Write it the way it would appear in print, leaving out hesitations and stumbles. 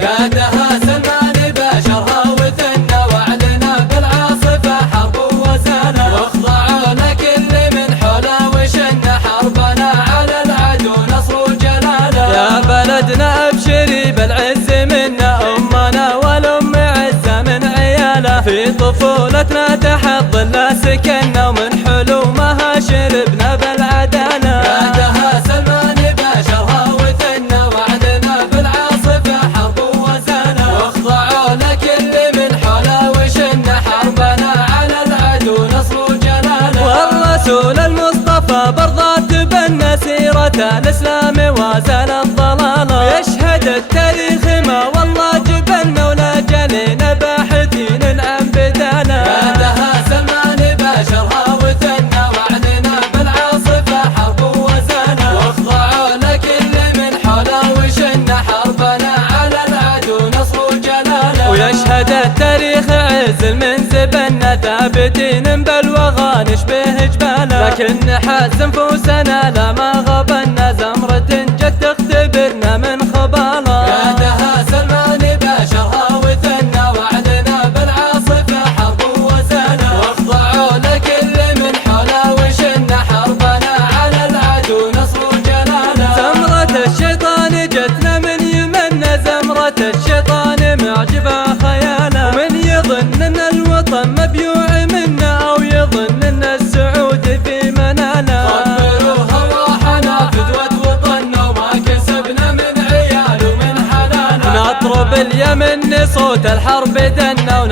قادها سلمان باشرها وثنى واعلنا بالعاصفة حرب وزانا، واخضعوا لكل من حوله وشن حربنا على العدو نصر وجلاله. يا بلدنا ابشري بالعز منا امنا والام عزة من عياله، في طفولتنا تحت ظل سكننا ومن حلومها شربنا بالعدالة. قادها سلمان باشرها وثنى وعدنا بالعاصفة حرب وزانا، واخضعوا لكل من حوله وشن حربنا على العدو نصر وجلاله. والرسول المصطفى برضه تبنى سيرة الاسلام وزال الضلالة، يشهد التاريخ ما والله جبلنا ولا جلينا باحثين عن بدانا. قادها سلمان باشرها وثنى وعدنا بالعاصفة حرب وزانا، واخضعوا لكل من حوله وشن حربنا على العدو نصر وجلاله. ويشهد التاريخ عز من زبلنا ثابتين بالوغى نشبه جباله، لكن حاز نفوسنا لا ما غبنا زمرة جت تختبرنا من خباله. قادها سلمان باشرها وثنى وعدنا بالعاصفة حرب وزانا، واخضعوا لكل من حوله وشن حربنا على العدو نصر وجلاله. زمرة الشيطان جتنا من يمنا، زمرة الشيطان معجبة خياله، ومن يظن ان الوطن مبيوع منا او يظن ان السعود في مناله. خبروها روحنا فدوة وطننا وما كسبنا من عيال ومن حلاله، نطرب اليمن صوت الحرب دنا